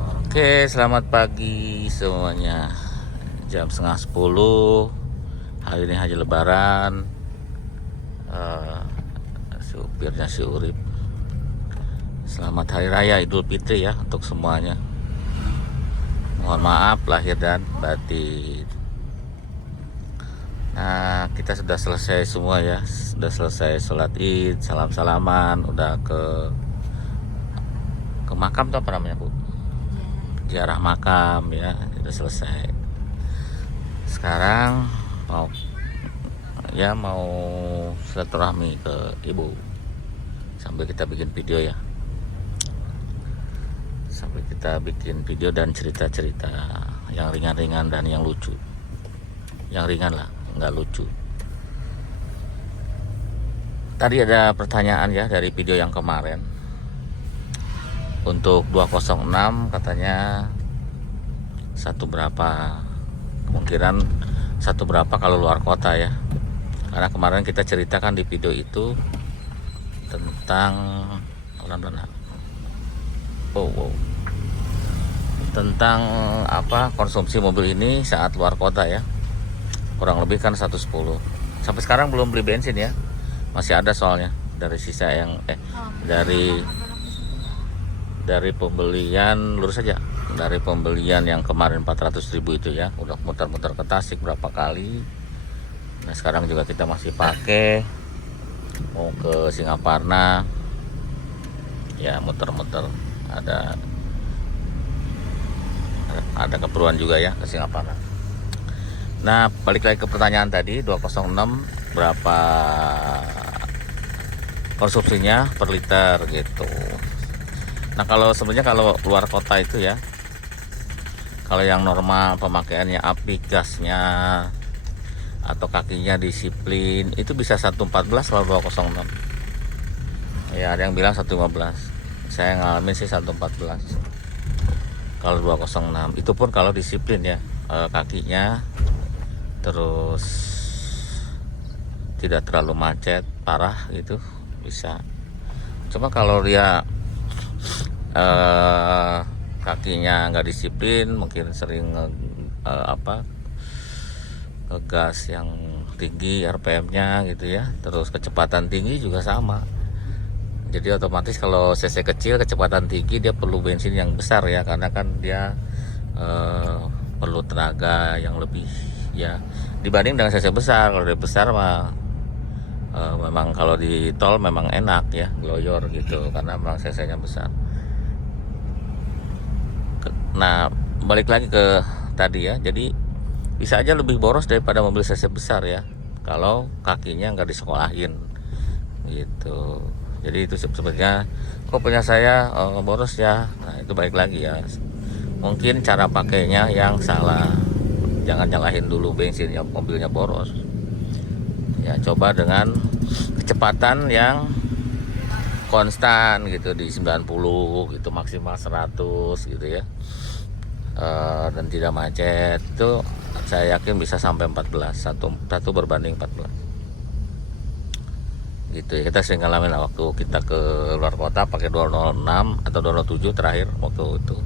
Oke, selamat pagi semuanya. Jam setengah 10. Hari ini hari Lebaran. Eh, Supirnya si Urip. Selamat Hari Raya Idul Fitri ya untuk semuanya. Mohon maaf lahir dan batin. Nah, kita sudah selesai semua ya. Sudah selesai sholat Id, salam-salaman, udah ke makam tuh apa namanya, Bu? Ziarah makam ya, sudah selesai. Sekarang mau silaturahmi ke ibu sambil kita bikin video ya, sambil kita bikin video dan cerita-cerita yang ringan-ringan dan yang lucu, yang ringan lah, nggak lucu. Tadi ada pertanyaan ya dari video yang kemarin untuk 206, katanya satu berapa, kemungkinan satu berapa kalau luar kota ya. Karena kemarin kita ceritakan di video itu tentang tentang apa, konsumsi mobil ini saat luar kota ya. Kurang lebih kan 110. Sampai sekarang belum beli bensin ya. Masih ada soalnya dari sisa yang dari pembelian, lurus saja, dari pembelian yang kemarin 400.000 itu ya, udah muter-muter ke Tasik berapa kali. Nah sekarang juga kita masih pakai, mau ke Singaparna ya, muter-muter, ada keperluan juga ya ke Singaparna. Nah balik lagi ke pertanyaan tadi, 206 berapa konsumsinya per liter gitu. Nah kalau sebenarnya kalau luar kota itu ya, kalau yang normal pemakaiannya api gasnya atau kakinya disiplin, itu bisa 114 kalau 206 ya. Ada yang bilang 115, saya ngalamin sih 114 kalau 206. Itu pun kalau disiplin ya, kakinya terus tidak terlalu macet parah gitu bisa. Cuma kalau dia kakinya nggak disiplin, mungkin sering ngegas yang tinggi RPM-nya gitu ya, terus kecepatan tinggi juga sama. Jadi otomatis kalau cc kecil kecepatan tinggi dia perlu bensin yang besar ya, karena kan dia perlu tenaga yang lebih ya dibanding dengan cc besar. Kalau dia besar mah memang kalau di tol memang enak ya, gloyor gitu, karena memang cc-nya besar. Nah balik lagi ke tadi ya, jadi bisa aja lebih boros daripada mobil cc besar ya, kalau kakinya nggak disekolahin gitu. Jadi itu sebenarnya kok punya saya boros ya. Nah itu balik lagi ya, mungkin cara pakainya yang salah. Jangan nyalahin dulu bensinnya, mobilnya boros ya. Coba dengan kecepatan yang konstan gitu, di 90 gitu, maksimal 100 gitu ya, dan tidak macet, itu saya yakin bisa sampai 14, satu berbanding 14 gitu ya. Kita sering ngalamin waktu kita ke luar kota pakai 206 atau 207 terakhir waktu itu,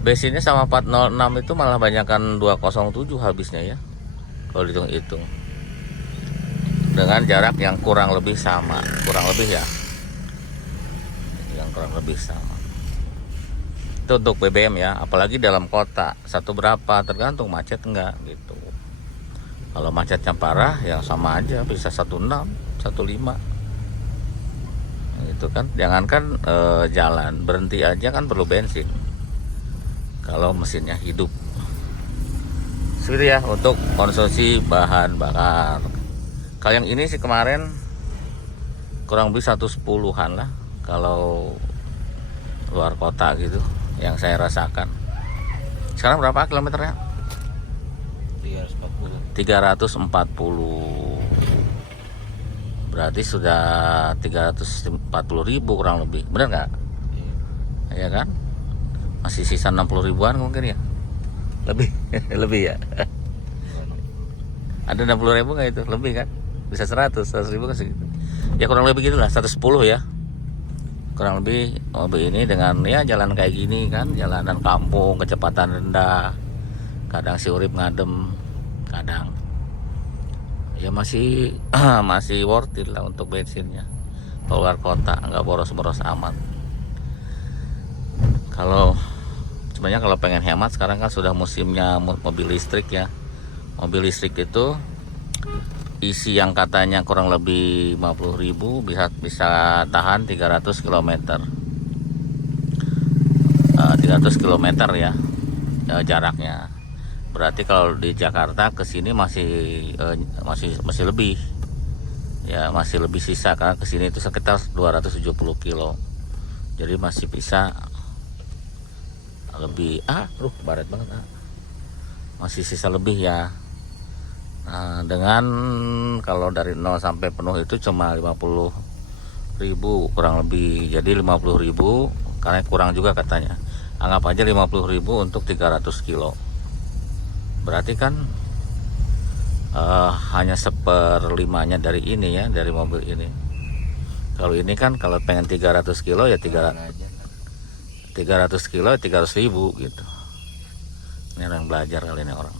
bensinnya sama 406 itu malah banyakan 207 habisnya ya, kalau dihitung-hitung dengan jarak yang kurang lebih sama, kurang lebih ya, yang kurang lebih sama. Itu untuk BBM ya, apalagi dalam kota. Satu berapa tergantung macet enggak gitu. Kalau macetnya parah ya sama aja, bisa 16, 15 itu kan. Jangankan jalan, berhenti aja kan perlu bensin kalau mesinnya hidup. Seperti ya untuk konsumsi bahan bakar. Kalau yang ini sih kemarin kurang lebih 110-an lah kalau luar kota gitu, yang saya rasakan. Sekarang berapa kilometernya? 340. Berarti sudah 340.000 kurang lebih, bener nggak? Iya kan? Masih sisa 60.000-an mungkin ya, lebih lebih ya. Ada 60.000 nggak itu? Lebih kan? Bisa 100.000 kan segitu ya, kurang lebih gitulah, 110 ya. kurang lebih mobil ini dengan ya jalan kayak gini kan, jalanan kampung kecepatan rendah, kadang si urip ngadem, kadang ya masih masih worth it lah untuk bensinnya. Keluar kota nggak boros-boros amat. Kalau sebenarnya kalau pengen hemat sekarang kan sudah musimnya mobil listrik ya. Mobil listrik itu isi yang katanya kurang lebih 50.000 bisa tahan 300 km. 300 km ya jaraknya. Berarti kalau di Jakarta ke sini masih lebih. Ya, masih lebih sisa karena ke sini itu sekitar 270 kilo. Jadi masih bisa lebih baret banget. Masih sisa lebih ya. Nah, dengan kalau dari 0 sampai penuh itu cuma 50.000 kurang lebih. Jadi 50.000 karena kurang juga katanya. Anggap aja 50.000 untuk 300 kilo. Berarti kan hanya 1/5-nya dari ini ya, dari mobil ini. Kalau ini kan kalau pengen 300 kilo ya 300 kilo 300.000 gitu. Ini orang belajar kali ini orang.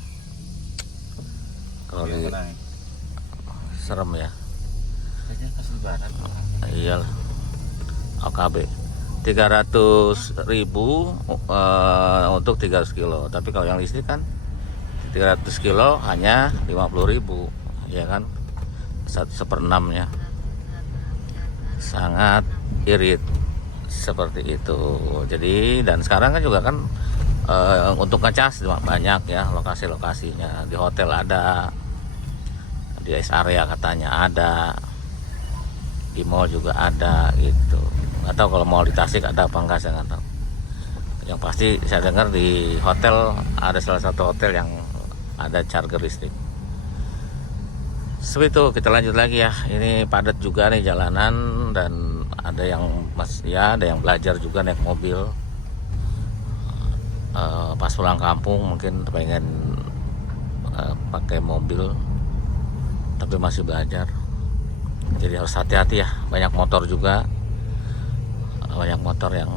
Kalau di serem ya. Iyalah. OKB 300.000 untuk 300 kilo. Tapi kalau yang listrik kan 300 kilo hanya 50.000 ya kan, 1/6-nya. Sangat irit seperti itu. Jadi dan sekarang kan juga kan untuk ngecas banyak ya lokasi-lokasinya. Di hotel ada, di rest area katanya ada, di mall juga ada gitu. Nggak tahu kalau mall di Tasik ada apa enggak, saya nggak tahu. Yang pasti saya dengar di hotel ada salah satu hotel yang ada charger listrik. Seperti itu, kita lanjut lagi ya. Ini padat juga nih jalanan dan ada yang ada yang belajar juga naik mobil. Pas pulang kampung mungkin pengen pakai mobil tapi masih belajar. Jadi harus hati-hati ya. Banyak motor juga, banyak motor yang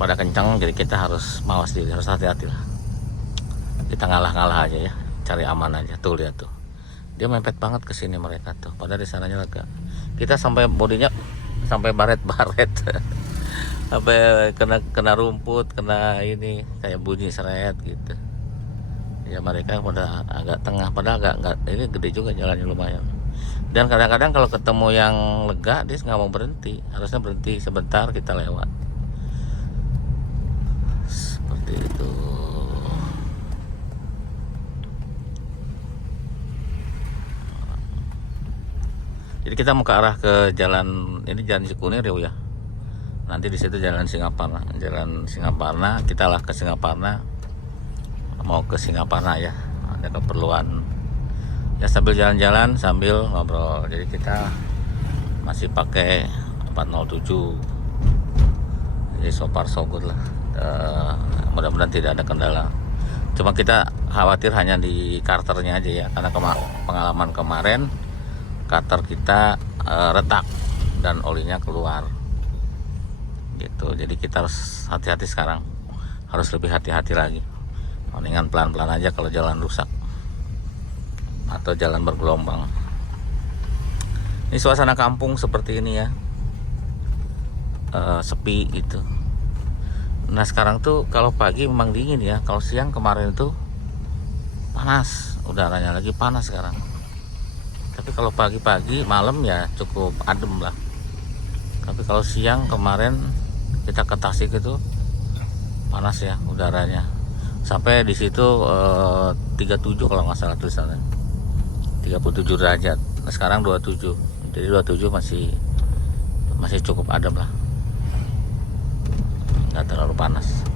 pada kencang, jadi kita harus mawas diri, harus hati-hati lah. Kita ngalah-ngalah aja ya, cari aman aja. Tuh lihat tuh, dia mepet banget ke sini mereka tuh, padahal di sananya lega. Kita sampai bodinya sampai baret-baret sampai kena rumput, kena ini kayak bunyi seret gitu ya. Mereka pada agak tengah, padahal agak ini gede juga jalannya lumayan. Dan kadang-kadang kalau ketemu yang lega dia nggak mau berhenti, harusnya berhenti sebentar kita lewat seperti itu. Jadi kita mau ke arah ke jalan ini, jalan Cikunir ya. Nanti di situ jalan Singaparna, kita lah ke Singaparna, mau ke Singaparna ya. Ada keperluan ya, sambil jalan-jalan sambil ngobrol. Jadi kita masih pakai 407. Jadi so far so good lah. Mudah-mudahan tidak ada kendala. Cuma kita khawatir hanya di karternya aja ya, karena pengalaman kemarin karter kita retak dan olinya keluar gitu. Jadi kita harus hati-hati sekarang, harus lebih hati-hati lagi. Mendingan pelan-pelan aja kalau jalan rusak atau jalan bergelombang. Ini suasana kampung seperti ini ya, sepi gitu. Nah sekarang tuh kalau pagi memang dingin ya, kalau siang kemarin itu panas, udaranya lagi panas sekarang. Tapi kalau pagi-pagi malam ya cukup adem lah. Tapi kalau siang kemarin kita ke Tasik itu panas ya udaranya. Sampai di situ 37 kalau nggak salah tulisannya. 37 derajat. Nah, sekarang 27. Jadi 27 masih cukup adem lah. Nggak terlalu panas.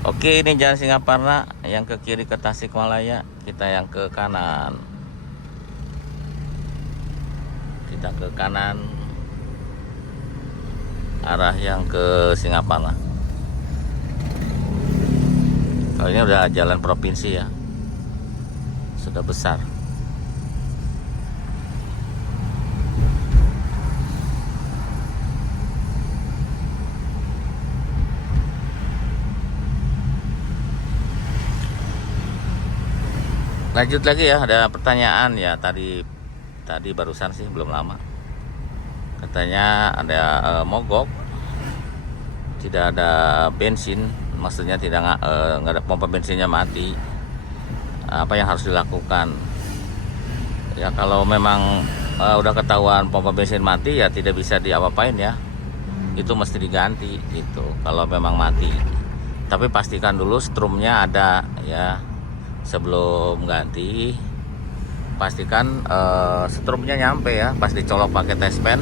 Oke, ini jalan Singaparna, yang ke kiri ke Tasikmalaya, kita yang ke kanan. Kita ke kanan, arah yang ke Singaparna. Kalau ini udah jalan provinsi ya, sudah besar. Lanjut lagi ya, ada pertanyaan ya tadi barusan sih, belum lama. Katanya ada mogok, tidak ada bensin, maksudnya nggak ada pompa bensinnya mati. Apa yang harus dilakukan? Ya kalau memang udah ketahuan pompa bensin mati ya tidak bisa diapa-apain ya. Itu mesti diganti gitu kalau memang mati. Tapi pastikan dulu strumnya ada ya. Sebelum ganti pastikan strumnya nyampe ya, pas dicolok pakai tespen.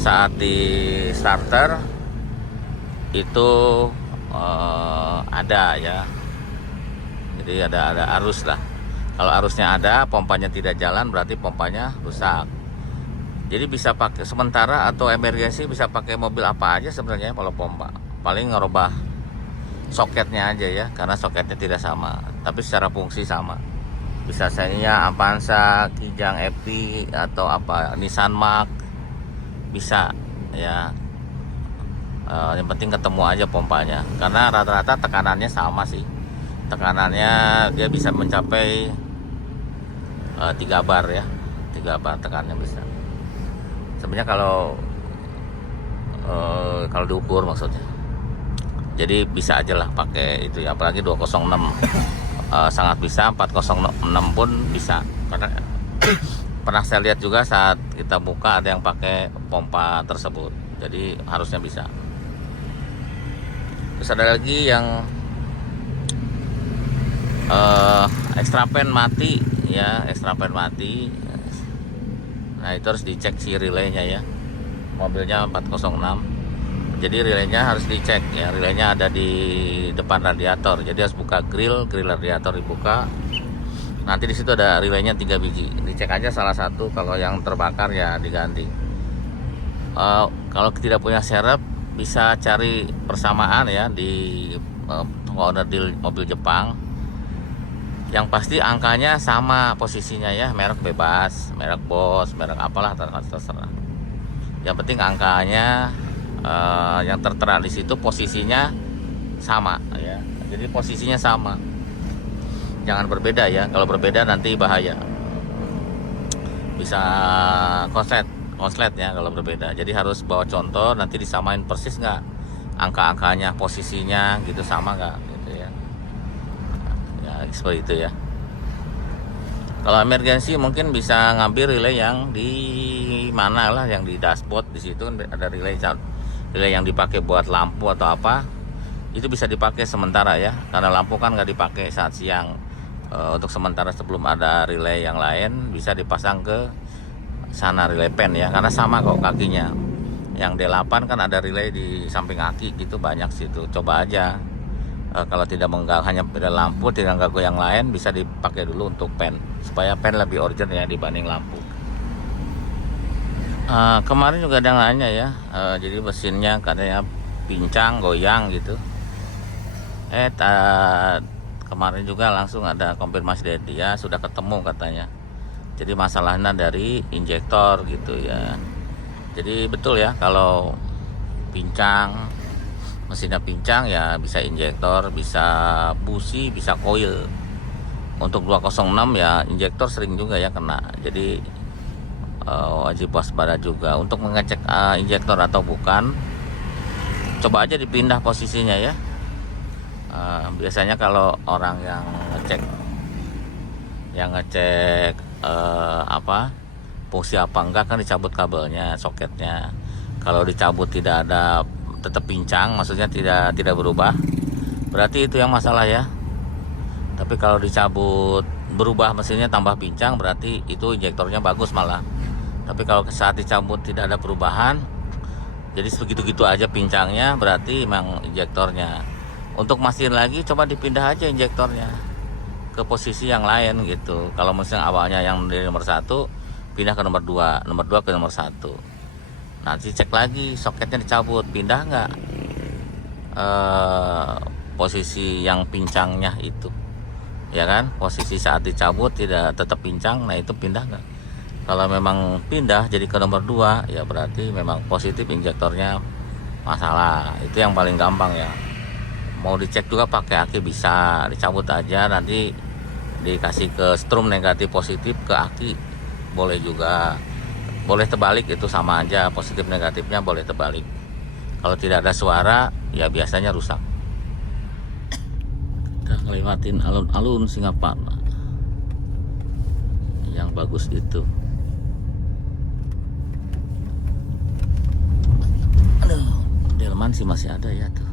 Saat di starter itu ada ya, jadi ada arus lah. Kalau arusnya ada, pompanya tidak jalan, berarti pompanya rusak. Jadi bisa pakai sementara atau emergensi, bisa pakai mobil apa aja sebenarnya kalau pompa. Paling ngerubah soketnya aja ya, karena soketnya tidak sama, tapi secara fungsi sama. Bisa saya Avanza, Kijang Epi atau apa Nissan Mark bisa ya. Yang penting ketemu aja pompanya, karena rata-rata tekanannya sama sih. Tekanannya dia bisa mencapai 3 bar ya, 3 bar tekanannya bisa. Sebenarnya kalau diukur maksudnya. Jadi bisa aja lah pakai itu ya, apalagi 206 sangat bisa, 406 pun bisa. Karena pernah saya lihat juga saat kita buka ada yang pakai pompa tersebut, jadi harusnya bisa. Terus ada lagi yang extra pen mati ya, extra pen mati. Nah itu harus dicek si relaynya ya, mobilnya 406. Jadi relaynya harus dicek ya, relaynya ada di depan radiator. Jadi harus buka grill radiator dibuka. Nanti di situ ada relaynya 3 biji. Dicek aja salah satu, kalau yang terbakar ya diganti. Kalau tidak punya serep bisa cari persamaan ya di toko onderdil mobil Jepang. Yang pasti angkanya sama posisinya ya, merek bebas, merek Boss, merek apalah terserah. Yang penting angkanya yang tertera di situ posisinya sama ya. Jadi posisinya sama, jangan berbeda ya. Kalau berbeda nanti bahaya, bisa konslet ya kalau berbeda. Jadi harus bawa contoh, nanti disamain persis nggak angka-angkanya, posisinya gitu, sama nggak gitu ya. Ya seperti itu ya. Kalau emergensi mungkin bisa ngambil relay yang di mana lah, yang di dashboard. Di situ ada relay yang dipakai buat lampu atau apa, itu bisa dipakai sementara ya, karena lampu kan nggak dipakai saat siang. Untuk sementara sebelum ada relay yang lain bisa dipasang ke sana, relay pen ya, karena sama kok kakinya. Yang D8 kan ada relay di samping kaki gitu, banyak situ. Coba aja kalau tidak mengganggu, hanya beda lampu, tidak mengganggu yang lain, bisa dipakai dulu untuk pen, supaya pen lebih original ya dibanding lampu. Kemarin juga ada yang nanya ya, jadi mesinnya katanya pincang, goyang gitu. Kemarin juga langsung ada konfirmasi dari dia, sudah ketemu katanya. Jadi masalahnya dari injektor gitu ya. Jadi betul ya, kalau pincang, mesinnya pincang ya bisa injektor, bisa busi, bisa koil. Untuk 206 ya injektor sering juga ya kena. Jadi wajib waspada juga untuk mengecek injektor atau bukan. Coba aja dipindah posisinya ya. Biasanya kalau orang yang ngecek fungsi apa enggak kan dicabut kabelnya, soketnya. Kalau dicabut tidak ada, tetap pincang, maksudnya tidak berubah, berarti itu yang masalah ya. Tapi kalau dicabut berubah, mesinnya tambah pincang, berarti itu injektornya bagus malah. Tapi kalau saat dicabut tidak ada perubahan, jadi segitu-gitu aja pincangnya, berarti memang injektornya. Untuk mastiin lagi, coba dipindah aja injektornya ke posisi yang lain gitu. Kalau mesin awalnya yang dari nomor 1, pindah ke nomor 2, nomor 2 ke nomor 1. Nanti cek lagi soketnya dicabut, pindah nggak posisi yang pincangnya itu, ya kan? Posisi saat dicabut tidak tetap pincang, nah itu pindah nggak? Kalau memang pindah jadi ke nomor 2, ya berarti memang positif injektornya masalah. Itu yang paling gampang ya. Mau dicek juga pakai aki bisa, dicabut aja, nanti dikasih ke strum negatif positif ke aki, boleh juga, boleh terbalik, itu sama aja, positif negatifnya boleh terbalik. Kalau tidak ada suara ya biasanya rusak. Kita ngelewatin alun-alun Singaparna yang bagus itu. Aduh, delman sih masih ada ya tuh.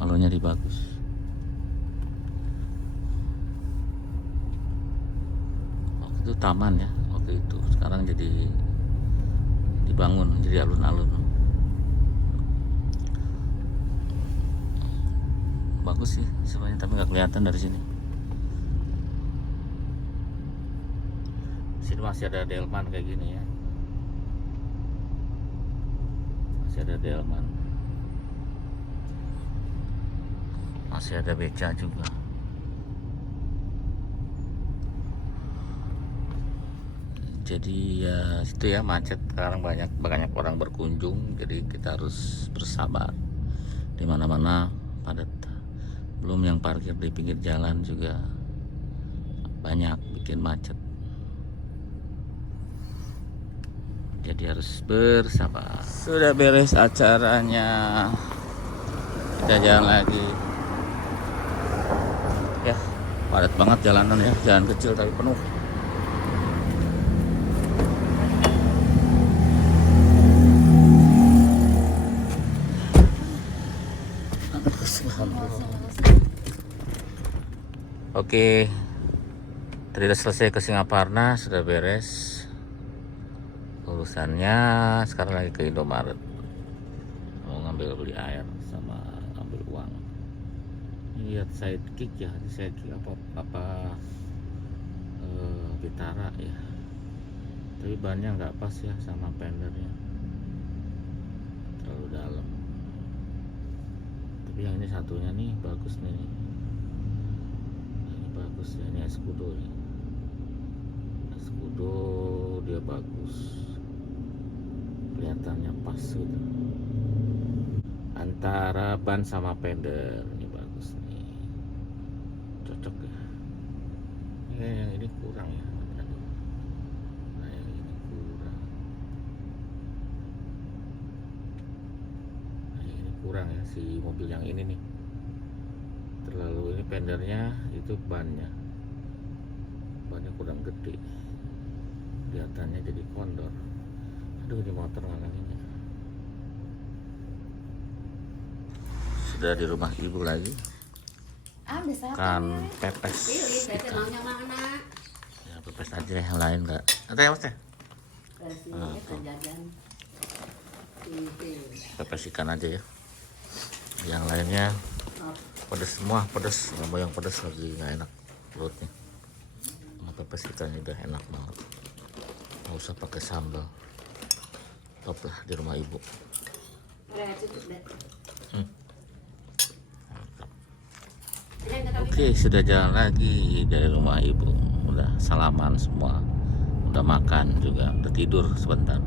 Alunnya di bagus. Waktu itu taman ya, waktu itu. Sekarang jadi dibangun jadi alun-alun. Bagus sih sebenarnya, tapi nggak kelihatan dari sini. Sini masih ada delman kayak gini ya. Masih ada delman. Masih ada beca juga. Jadi ya itu ya, macet sekarang, banyak orang berkunjung, jadi kita harus bersabar. Di mana-mana padat. Belum yang parkir di pinggir jalan juga banyak, bikin macet. Jadi harus bersabar. Sudah beres acaranya, kita jalan lagi. Ya, padat banget jalanan ya, jalan kecil tapi penuh. Oke, tadi udah selesai ke Singaparna, sudah beres urusannya. Sekarang lagi ke Indomaret, mau ngambil beli air sama ambil uang. Lihat sidekick ya, ini sidekick apa Vitara ya, tapi bannya nggak pas ya sama pendernya, terlalu dalam. Tapi yang ini satunya nih bagus nih, ini bagus ya, ini Escudo nih. Escudo dia bagus, kelihatannya pas gitu antara ban sama fender. Ini bagus nih, cocok ya. Yang ini kurang ya, nah yang ini kurang, nah yang ini kurang ya, si mobil yang ini nih terlalu, ini fendernya, itu bannya kurang gede, kelihatannya jadi kondor. Aduh, di motor ngalanginnya. Sudah di rumah ibu lagi, kan pepes kita. Ya pepes aja, yang lain enggak ada ya mas ya. Pepes ikan aja ya, yang lainnya pedes semua, pedes. Nggak mau yang pedes lagi, nggak enak perutnya. Pepes ikannya udah enak banget, nggak usah pakai sambal. Top lah di rumah ibu. Oke, sudah jalan lagi dari rumah ibu. Udah salaman semua, udah makan juga, udah tidur sebentar.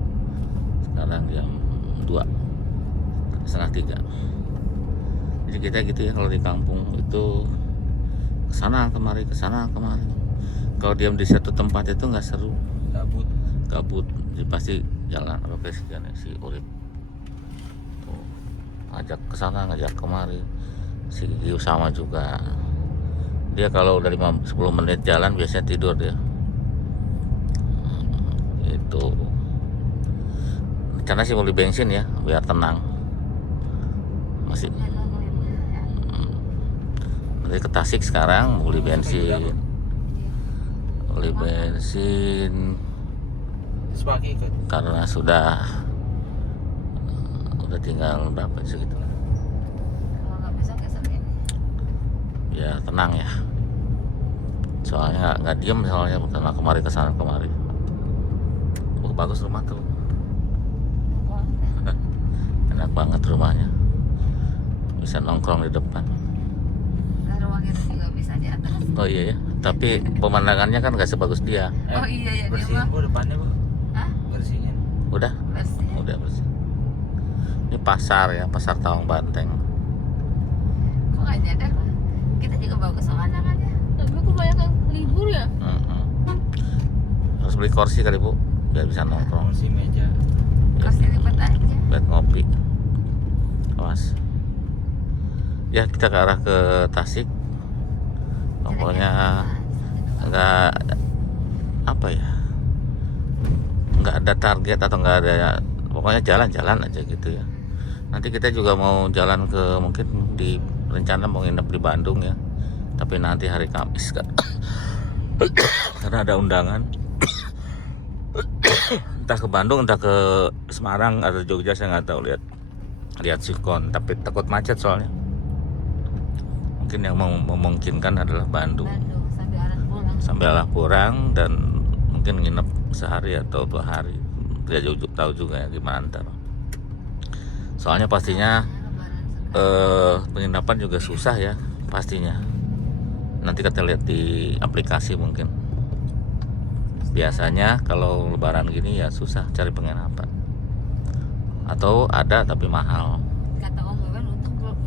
Sekarang jam 2:30, 3. Jadi kita gitu ya, kalau di kampung itu kesana kemari, kesana kemari. Kalau diam di satu tempat itu nggak seru, gabut. Jadi pasti jalan. Apa si Urip ngajak kesana, ngajak kemari. Si Giu sama juga, dia kalau dari 10 menit jalan biasanya tidur dia. Itu rencana sih mau beli bensin ya, biar tenang. Masih nanti ke Tasik sekarang mau beli bensin. Karena sudah tinggal berapa segitu. Ya tenang ya, soalnya nggak diem, soalnya karena kemari kesana kemari. Bagus rumah tuh. Enak banget rumahnya, bisa nongkrong di depan. Rumah kita juga bisa di atas. Oh iya ya, tapi pemandangannya kan nggak sebagus dia. Oh iya ya, bersihin bu depannya bu. Hah? Bersihin. Udah bersih. Ini pasar ya, pasar Tawang Banteng. Kok aja dah. Kita juga bagus sama anak-anaknya. Tapi kebanyakan libur ya. Harus beli kursi kali Bu, biar bisa nongkrong. Kursi meja. Kursi lipat aja. Buat ngopi. Awas. Ya kita ke arah ke Tasik. Pokoknya nggak apa ya, nggak ada target atau nggak ada, pokoknya jalan-jalan aja gitu ya. Nanti kita juga mau jalan ke, mungkin di rencana mau nginep di Bandung ya, tapi nanti hari Kamis kan karena ada undangan. Entah ke Bandung, entah ke Semarang atau Jogja, saya nggak tahu. Lihat sikon, tapi takut macet soalnya. Mungkin yang memungkinkan adalah Bandung sampai arah pulang, dan mungkin nginep sehari atau 2 hari. Tidak tahu juga ya gimana ntar. Soalnya pastinya penginapan juga susah ya pastinya. Nanti kita lihat di aplikasi mungkin. Biasanya kalau lebaran gini ya susah cari penginapan. Atau ada tapi mahal. Kata Om Beban untuk belum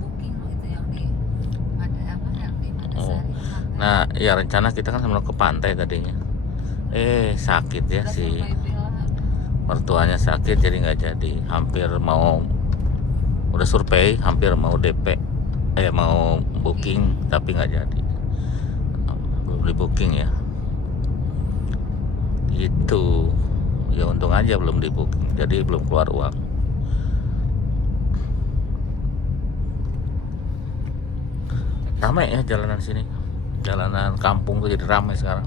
booking loh itu yang di yang di Madasari. Nah, ya rencana kita kan mau ke pantai tadinya. Sakit ya si mertuanya, sakit jadi nggak jadi. Hampir mau, udah survei, hampir mau DP, mau booking tapi nggak jadi. Belum di booking ya. Gitu. Ya untung aja belum di booking, jadi belum keluar uang. Ramai ya jalanan sini. Jalanan kampung tuh jadi ramai sekarang.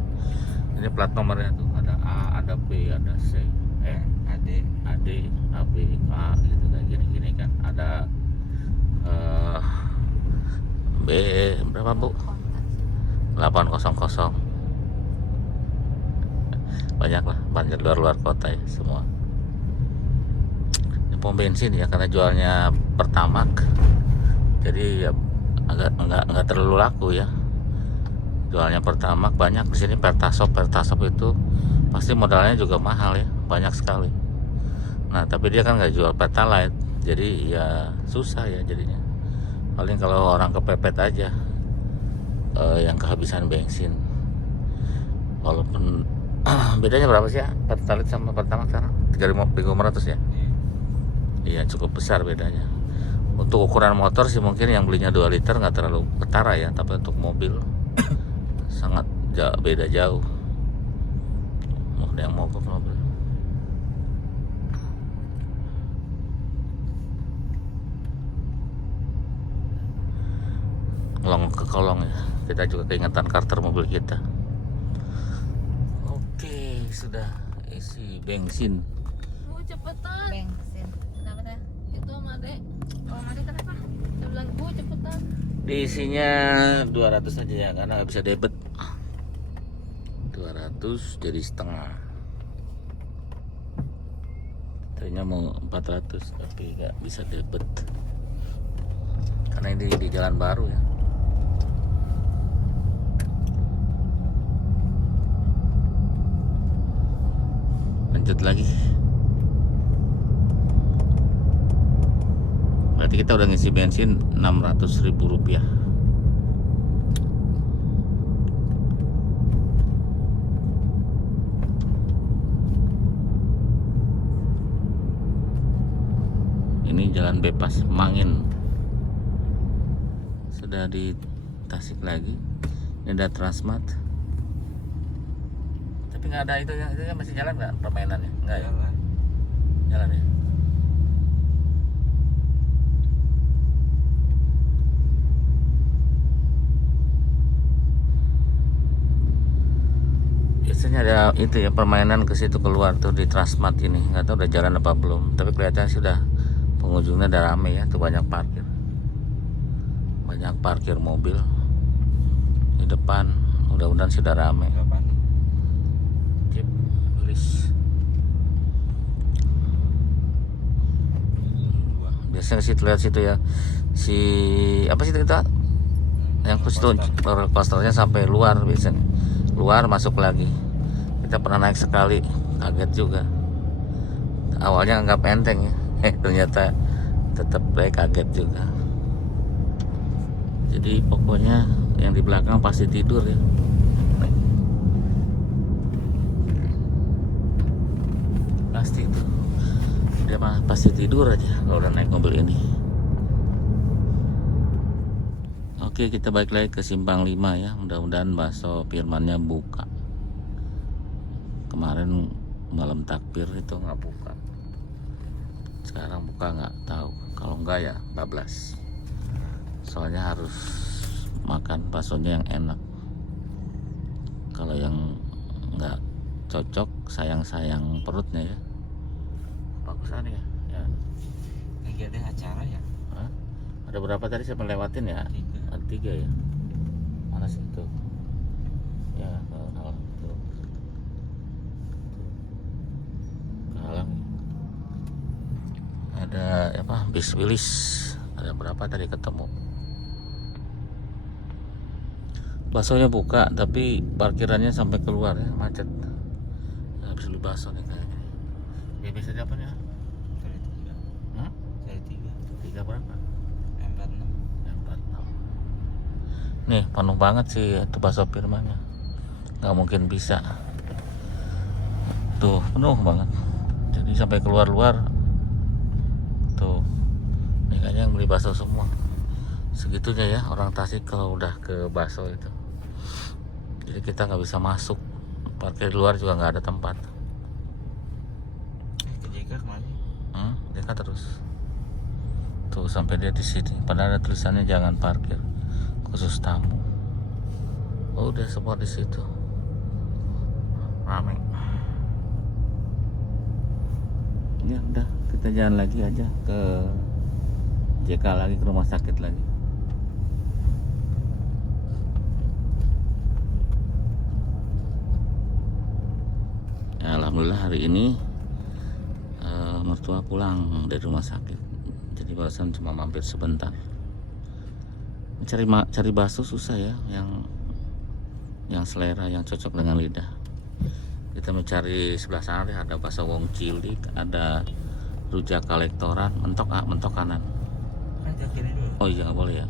Ini plat nomornya tuh ada A, ada B, ada C, AD, AB, A gitu kayak gini-gini kan. Ada B berapa Bu? 800. Banyak lah, banyak luar kota ya semua. Ini pom bensin ya, karena jualnya Pertamax. Jadi ya agak terlalu laku ya. Jualnya Pertamax banyak di sini. Pertasop itu pasti modalnya juga mahal ya, banyak sekali. Nah tapi dia kan nggak jual Pertalite, jadi ya susah ya jadinya. Paling kalau orang kepepet aja yang kehabisan bensin. Walaupun bedanya berapa sih ya Pertalite sama Pertamax sekarang? 3.500 ya? Iya cukup besar bedanya. Untuk ukuran motor sih mungkin yang belinya 2 liter nggak terlalu ketara ya, tapi untuk mobil sangat beda jauh. Ada yang mogok mobil. Kolong ke kolong ya. Kita juga keingetan karter mobil kita. Oke, sudah isi bensin. Bu cepetan. Bensin. Kenapa dah? Itu sama Dek. Oh, Mari kenapa? Saya bilang Bu cepetan. Diisinya 200 aja ya, karena nggak bisa debit. 200 jadi setengah. Tadinya mau 400 tapi nggak bisa debit. Karena ini di jalan baru ya. Lanjut lagi. Berarti kita udah ngisi bensin 600.000 rupiah. Ini jalan bebas Mangin. Sudah di Tasik lagi. Ini ada Transmart. Tapi nggak ada itu ya, masih jalan nggak permainannya? Nggak ya? Jalan ya. Biasanya ada itu ya, permainan ke situ keluar tuh di Transmart ini. Nggak tahu udah jalan apa belum. Tapi kelihatannya sudah pengunjungnya udah rame ya. Tuh banyak parkir mobil di depan. Mudah-mudahan sudah rame. Jeep, Wilis. Biasanya situ lihat situ ya. Si apa sih itu kita? Yang situ roller coasternya sampai luar biasanya. Luar masuk lagi. Kita pernah naik sekali, kaget juga. Awalnya anggap enteng ya, ternyata tetap kaget juga. Jadi pokoknya yang di belakang pasti tidur ya. Pasti itu dia mah pasti tidur aja kalau udah naik mobil ini. Oke, kita balik lagi ke Simpang 5 ya. Mudah-mudahan bakso Firmannya buka. Kemarin malam takbir itu nggak buka. Sekarang buka nggak tahu. Kalau enggak ya bablas. Soalnya harus makan baksonya yang enak. Kalau yang nggak cocok, sayang-sayang perutnya ya. Bagusan ya. Ya. Lagi ada acara ya? Hah? Ada berapa tadi saya melewatin ya? 3. Ada 3 ya. Mana sih itu? Ya, kalau itu. Kalang. Ada apa? Bis Willis. Ada berapa tadi ketemu? Baksonya buka, tapi parkirannya sampai keluar ya, macet. Habis beli bakso nih kayaknya. Ya bisa dapat ya? Dari 3. Hah? Dari 3. 3 berapa? 46. 46. Nih penuh banget sih itu bakso Firmannya. Nggak mungkin bisa. Tuh penuh banget. Jadi sampai keluar-luar. Tuh. Ini kayaknya yang beli bakso semua. Segitunya ya orang Tasik kalau udah ke bakso itu. Jadi kita nggak bisa masuk. Parkir di luar juga nggak ada tempat. Ke JK kemana? Dia kan terus. Tuh sampai dia di sini. Padahal ada tulisannya jangan parkir khusus tamu. Oh, udah semua di situ. Ramai. Ya udah, kita jalan lagi aja ke JK lagi, ke rumah sakit lagi. Ya, alhamdulillah hari ini mertua pulang dari rumah sakit. Jadi barusan cuma mampir sebentar. Cari bakso susah ya, yang selera, yang cocok dengan lidah. Kita mencari sebelah sana deh, ada bakso wong cilik, ada rujak kolektoran, mentok kanan. Kan ke kiri dulu. Oh iya nggak boleh ya.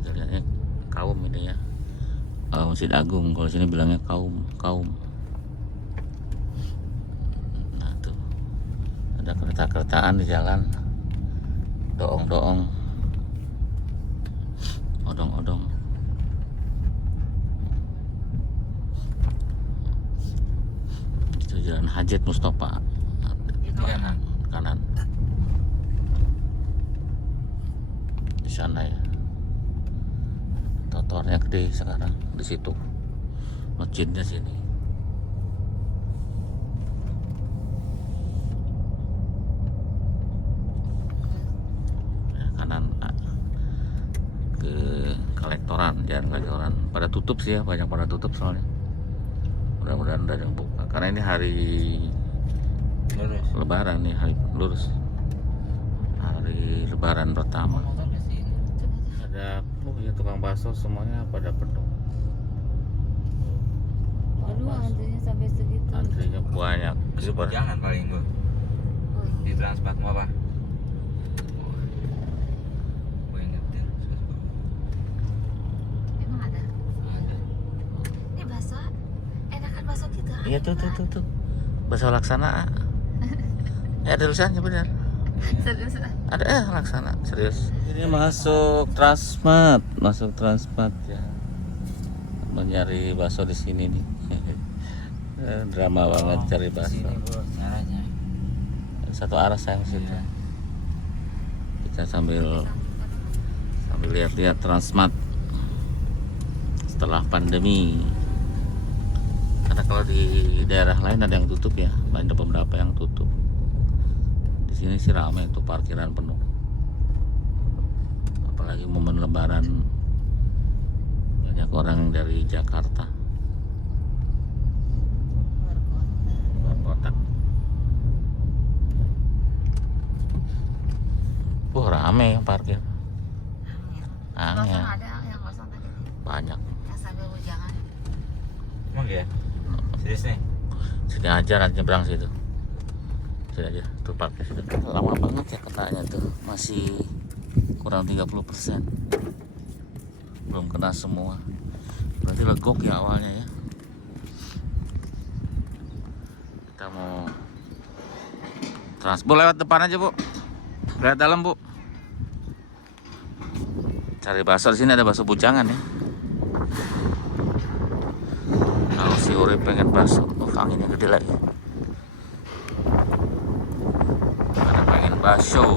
Kita lihatnya kaum ini ya. Masjid Agung, kalau sini bilangnya kaum. Nah tuh ada kereta-keretaan di jalan, odong-odong. Itu jalan Hajat Mustafa. Di Kanan. Di sana ya. Trotoarnya gede sekarang di situ. Masjidnya sini. Ya, kanan ke kolektoran, jalan kolektoran. Pada tutup sih ya, banyak pada tutup soalnya. Mudah-mudahan ada yang buka. Karena ini hari lurus. Lebaran nih, hari lurus. Hari Lebaran pertama. Motor di sini. Ada penuh ya, tukang bakso semuanya pada penuh. Aduh, antrinya sampai segitu. Antrinya banyak. Super. Jangan paling gua. Oh, Di Transmart mau apa? Gua inget deh. emang ada. Ada. Ini bakso, enakan bakso gitu. Iya tuh. Bakso Laksana. Ya ada tulisannya benar. Serius. Ada Laksana, serius. Ini masuk Transmart ya. Mencari bakso di sini nih. Drama banget cari bakso. Sini bro, caranya. Satu arah sayang situ. Iya. Kita sambil lihat-lihat Transmart setelah pandemi. Karena kalau di daerah lain ada yang tutup ya, ada beberapa yang tutup. Di sini sih ramai tuh, parkiran penuh. Apalagi momen Lebaran, banyak orang dari Jakarta, luar kota. Rame yang parkir. Kosong Angin ada yang kosong tadi. banyak. Yang sambil hujangan. Emang ya? Serius nih? Sini aja, nanti nyebrang situ. Sini aja, tuh parkir situ. Lama banget ya katanya tuh, masih kurang 30%. Belum kena semua. Berarti legok ya awalnya ya. Kita mau transport lewat depan aja, Bu. Lewat dalam, Bu. Cari bakso. Di sini ada bakso bujangan ya. Kalau si Urip pengen bakso, anginnya gede lagi. Ada pengen bakso.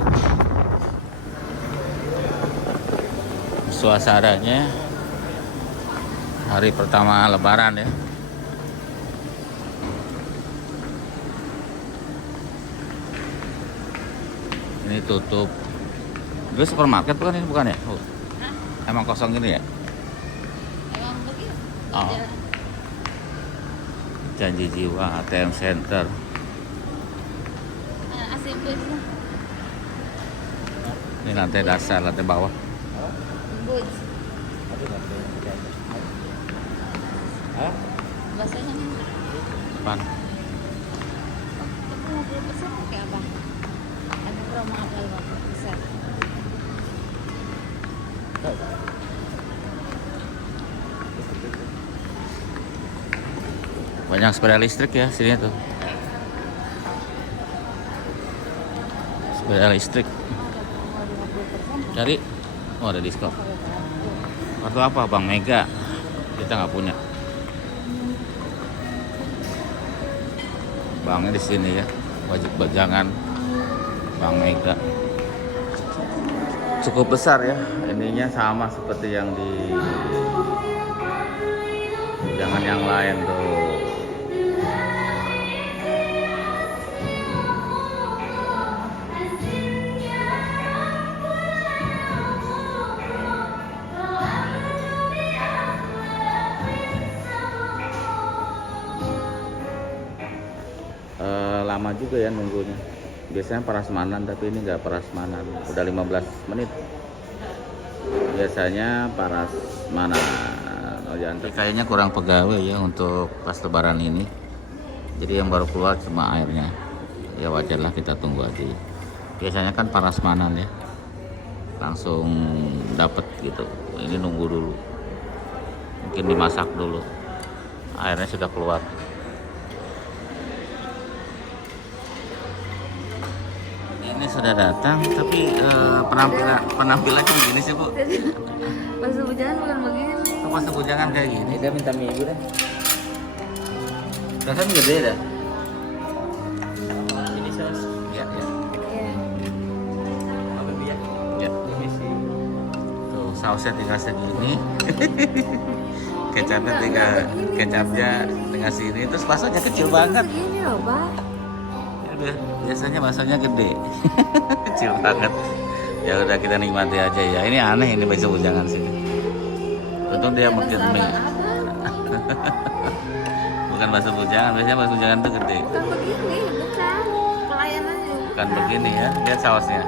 Suasananya hari pertama Lebaran ya. Ini tutup. Itu supermarket bukan ini, bukan ya? Oh. Emang kosong gini ya? Emang begitu. Oh. Janji Jiwa ATM Center. ACP sih. Ini lantai dasar, lantai bawah. Boots. Hah? Bahasanya nih. Depan. Itu 50% pakai apa? Ada promo apa 50%? Banyak sepeda listrik ya sini tuh. Sepeda listrik. Cari. Oh, ada diskon. Kartu apa? Bank Mega. Kita nggak punya. Banknya di sini ya. Wajib bajangan Bank Mega. Cukup besar ya. Ininya sama seperti yang di jangan yang lain tuh. Lama juga ya nunggunya. Biasanya prasmanan, tapi ini nggak prasmanan. Udah 15 menit. Biasanya prasmanan. Oh, jangan. Kayaknya kurang pegawai ya untuk pas Lebaran ini. Jadi yang baru keluar cuma airnya. Ya wajarlah, kita tunggu aja. Biasanya kan prasmanan ya. Langsung dapet gitu. Ini nunggu dulu. Mungkin dimasak dulu. Airnya sudah keluar. Ini sudah datang, tapi penampilannya begini sih, Bu. Bakso bujangan bukan begini. Kok bakso bujangan kayak gini? Dia minta mie dah. Rasanya gede dah. Ini saus. Ya, ya. Iya. Apa dia? Ya. Ini sih. Tuh, sausnya tinggal segini. Kecapnya tinggal sini, terus baksonya kecil banget. Segini loh, Pak. Ya, biasanya baksonya gede. Kecil banget. Ya udah, kita nikmati aja ya. Ini aneh ini bakso bujangan sini. Untung dia makin mie. Bukan bakso bujangan, biasanya bakso bujangan tuh gede. Bukan begini, bukan. Pelayanannya Bukan begini ya, lihat sausnya.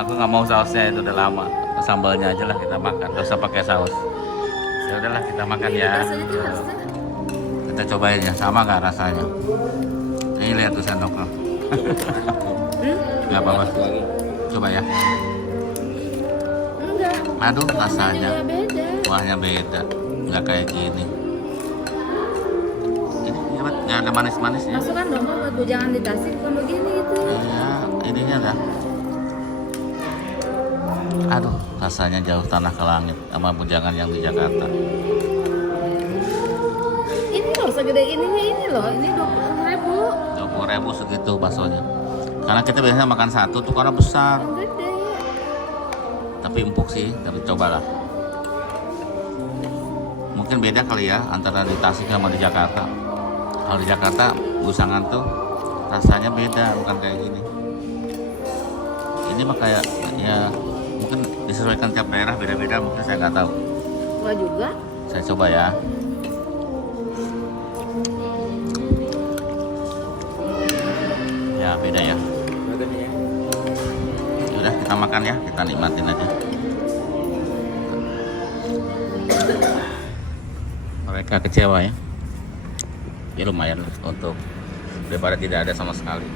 Aku nggak mau sausnya, itu udah lama. Sambalnya aja lah kita makan, nggak usah pakai saus. Ya udahlah, kita makan ya. Baksonya tuh harusnya Kita cobain ya, sama nggak rasanya? Ini lihat tuh sendoknya. Nggak apa-apa. Lagi. Coba ya. enggak. Aduh, rasanya Juga beda. kuahnya beda, nggak kayak gini. Ini nggak ada manis-manisnya. Masukkan dong buat bujangan di Tasik bukan begini gitu. Iya, ininya dah. Aduh, rasanya jauh tanah ke langit sama bujangan yang di Jakarta. Ini loh segede ininya ini loh. Ini 20.000. 20.000 segitu baksonya. Karena kita biasanya makan satu tuh karena besar. Yang gede. Tapi empuk sih, tapi cobalah. Mungkin beda kali ya antara di Tasik sama di Jakarta. Kalau di Jakarta busangan tuh rasanya beda, bukan kayak gini. Ini mah kayak ya mungkin disesuaikan tiap daerah beda-beda, mungkin saya nggak tahu. Gua juga. Saya coba ya. Ya beda ya. Badannya. Udah kita makan ya, kita nikmatin aja. Mereka kecewa ya. Ya lumayan lah untuk daripada tidak ada sama sekali.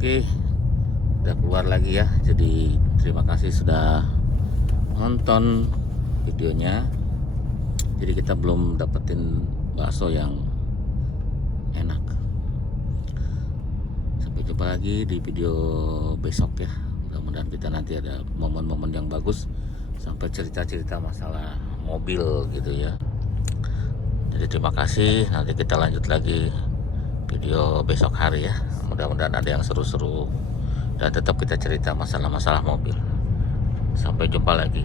Oke, udah keluar lagi ya. Jadi terima kasih sudah nonton videonya. Jadi kita belum dapetin bakso yang enak. Sampai jumpa lagi di video besok ya. Mudah-mudahan kita nanti ada momen-momen yang bagus, sampai cerita-cerita masalah mobil gitu ya. Jadi terima kasih. Nanti kita lanjut lagi video besok hari ya. Mudah-mudahan ada yang seru-seru dan tetap kita cerita masalah-masalah mobil. Sampai jumpa lagi.